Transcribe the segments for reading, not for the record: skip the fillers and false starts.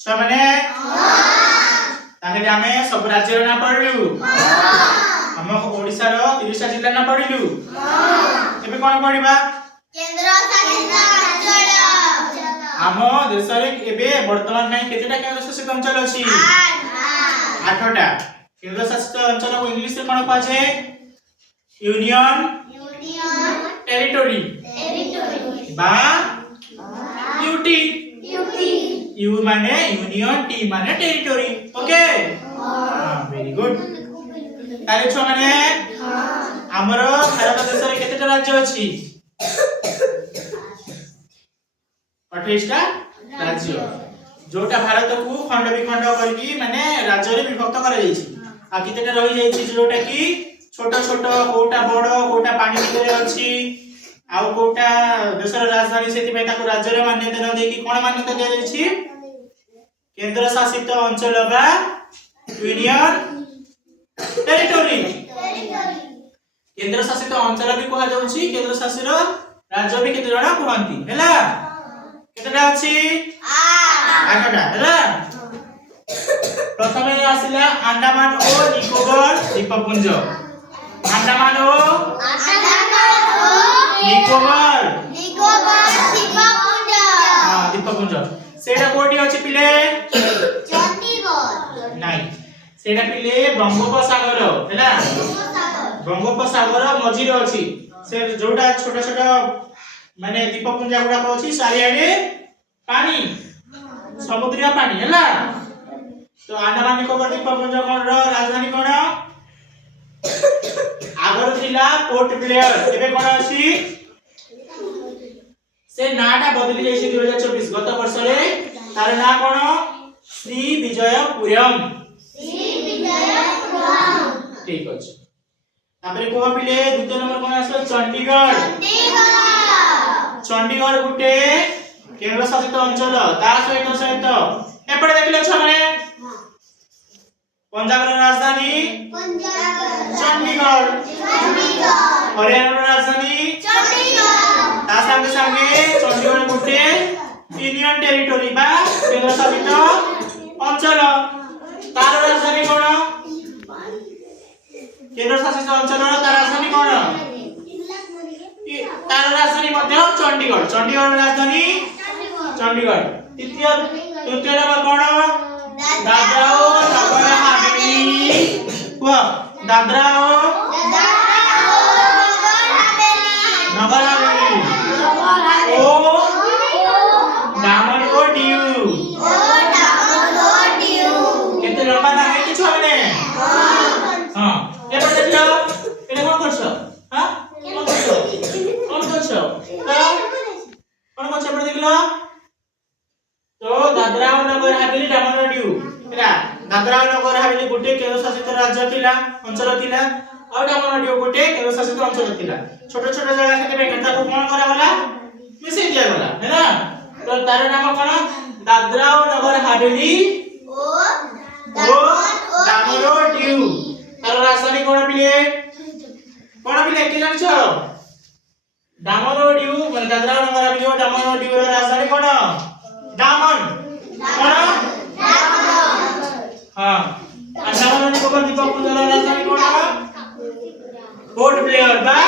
छुआ माने ताहेले आमे सब राज्य ना पढिलु हम ओडिसा रो 30 टा जिल्ला ना पढिलु एबे कोन पढिबा केंद्र शासित राज्य हम देश रे एबे वर्तमान में केतेटा केंद्र शासित अंचल अछि 8 टा केंद्र शासित अंचल को इंग्लिश रे कोन कहै छै यूनियन टेरिटरी बा यूटी यू माने यूनियन टी माने टेरिटरी ओके वेरी गुड ताले छ माने हमर भारत देश रे केतेटा राज्य अछि 28 टा राज्य जोटा भारत को खंड विखंड करके माने राज्य रे विभक्त कर दैछि आ केतेटा रहि जाइछि जोटा की छोट छोट कोटा बड़ कोटा पानी भितर अछि आउ कोटा देशर राजधानी सेति पे ताको राज्य रे मान्यता न देकी कोन मान्यता दे जाइछि केंद्र शासित अंचल बा यूनियन टेरिटरी केंद्र शासित अंचल भी कहा जाउछि केंद्र शासित राज्य भी केते जणा कहंती हैला केतेटा अछि 8 टा हैला प्रथमे आसिला अंडमान ओ निकोबार द्वीपपुंज अंडमान ओ निकोबार द्वीपपुंज हां द्वीपपुंज सेटा कोठी अछि पिले चंडीगढ़ नाही सेटा पिले बंगोपसागर हैला बंगोपसागर मझिरे अछि से जोटा छोटा छोटा माने द्वीपपुंज गुडा अछि सारियाडे पानी समुद्रीय पानी हैला तो अंडमान निकोबार द्वीपपुंज कोन राजधानी कोन आगर थिला पोर्ट ब्लेयर एबे कोन अछि से नाटा बदली जाइछि 2024 गत वर्ष रे तार ना कोन श्री विजयपुरम ठीक अछि तापरे को पिले द्वितीय नंबर कोन आसलो चंडीगढ़ चंडीगढ़ गुटे केंद्र शासित अंचल ता सहित एपडे देखिलो छ माने पंजाब रो राजधानी चंडीगढ़ हरियाणा रो राजधानी चंडीगढ़ ता संगे संगे चंडीगढ़ गुटे यूनियन टेरिटरी बा केंद्र शासित अंचल तार राजधानी कोन केंद्र शासित अंचल रो तार राजधानी कोन तार राजधानी मध्य चंडीगढ़ चंडीगढ़ रो राजधानी चंडीगढ़ तृतीय नंबर कोन दादरा और नगर हवेली को दादरा और नगर हवेली ओ दामन और दीव केते लंबा ना है किछ होने हां ए पर देखियो एने कोन करछ हां कोन करछ पर देखलो तो दादरा और नगर हवेली दामन और दीव हैला दादरा और नगर हवेली गुटे केंद्र शासित राज्य थिला अंचल थिला और दामन और दीव गुटे केंद्र शासित अंचल थिला छोट छोट जगह से के केता को कोन करा वाला मिसे दिया वाला हैना तो तार नाम कोन दादरा और नगर हवेली ओ दामन और दीव तार राजधानी कोन पिले के जान छ दामन और दीव माने दादरा और नगर हवेली और दामन और दीव रो राजधानी कोन दामन कोन हां अंडमान और निकोबार द्वीपपुंज रो राजधानी कोन पोर्ट ब्लेयर बा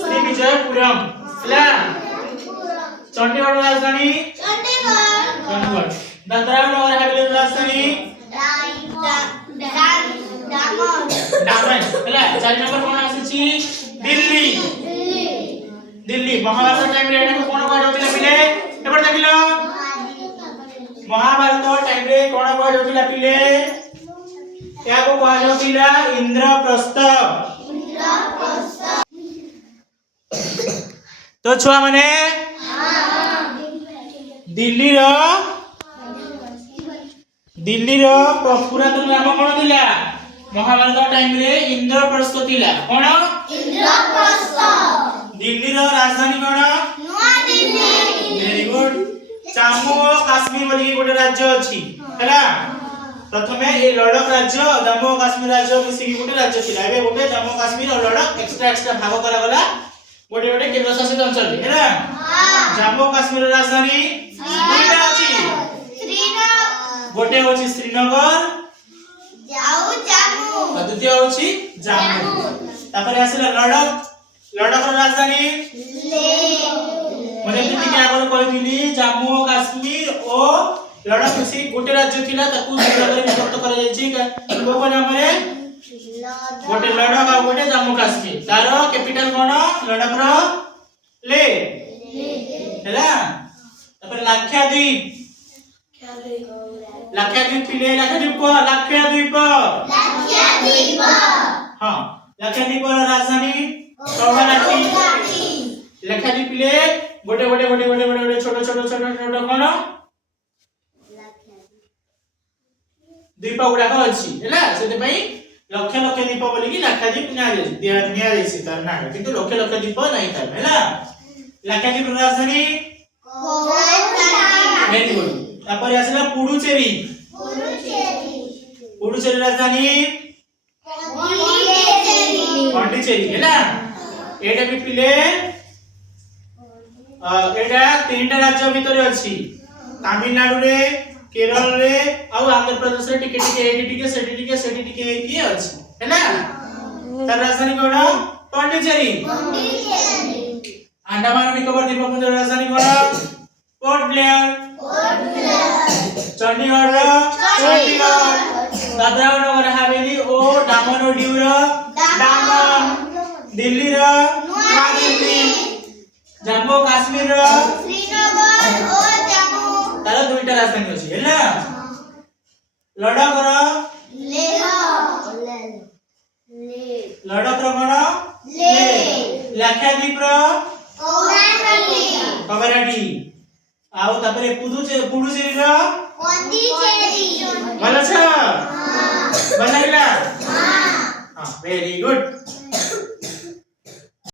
श्री विजयपुरम हैला चंडीगढ़ रो राजधानी चंडीगढ़ दादरा और नगर हवेली रो राजधानी दामन हैला 4 नंबर कोन आसी दिल्ली महाभारत टाइम रे एटा कोन कह जाउतिला पिले एपर देखिलो महाभारत टाइम रे कोन कह जाउतिला पिले या को कह जाउतिला इंद्रप्रस्थ तो छुआ माने दिल्ली रो पुरातन नाम कोन दिला महाभारत टाइम रे इंद्रप्रस्थ थिला कोन इंद्रप्रस्थ दिल्ली रो राजधानी कोन नुआ दिल्ली वेरी गुड जम्मू और काश्मीर बोली गोटे राज्य अछि हैला प्रथमे ए लद्दाख राज्य जम्मू और काश्मीर राज्य मिसी गोटे राज्य थिला एबे गोटे जम्मू और काश्मीर और लद्दाख एक्स्ट्रा भाग करा गला गोटे गोटे केंद्र शासित अंचल हैला जम्मू और काश्मीर राजधानी दुईटा अछि गोटे होची श्रीनगर जाऊ जामु और द्वितीय होची जम्मू तापर आसिला लडाख लडाख रो राजधानी ले म्हणजे तुम्ही काय आगोर कहितली जम्मू और काश्मीर और लडाख से गोटे राज्य थिला ताकू दुरागरे विभक्त करा जायछि को को नाम रे गोटे लडाख और गोटे जम्मू काश्मीर तारो कैपिटल कोन लडाख रो ले हैला तापर लाक्षाद्वीप लाक्षाद्वीप थिले लाक्षाद्वीप लक्षद्वीप हां लाक्षाद्वीप रो राजधानी कवलाटी लाक्षाद्वीप ले गोटे गोटे गोटे गोटे गोटे छोटो छोटो छोटो छोटो कोन द्वीप गुडा को अछि हैला सेते पई लक्ष लक्ष द्वीप बोली कि लाक्षाद्वीप निया जायछि तार ना किंतु लक्ष लक्ष द्वीप नाही तार हैला लाक्षाद्वीप रो राजधानी वेरी गुड तापर आसिला पुडुचेरी पुडुचेरी राजधानी पॉन्डिचेरी हैला एटा भी पिले एटा तीनटा राज्य भितर अछि तमिलनाडु रे केरल रे और आंध्र प्रदेश रे टिके टिके एटी टिके सेटी टिके की अछि हैला तार राजधानी कोन पॉन्डिचेरी अंडमान और निकोबार द्वीपपुंज राजधानी कोन पोर्ट ब्लेयर चंडीगढ़ दादरा और नगर हवेली और दामन और दीव दामन दिल्ली नवा दिल्ली जम्मू काश्मीर श्रीनगर और जामु तार दुईटा राजधानी अछि हैला लडाख लेह लडाख रो कोन ले लाक्षाद्वीप रो कवलाटी कवलाटी आउ तापरे पुडुचेरी रो पॉन्डिचेरी भलो छ बनाइला हां वेरी गुड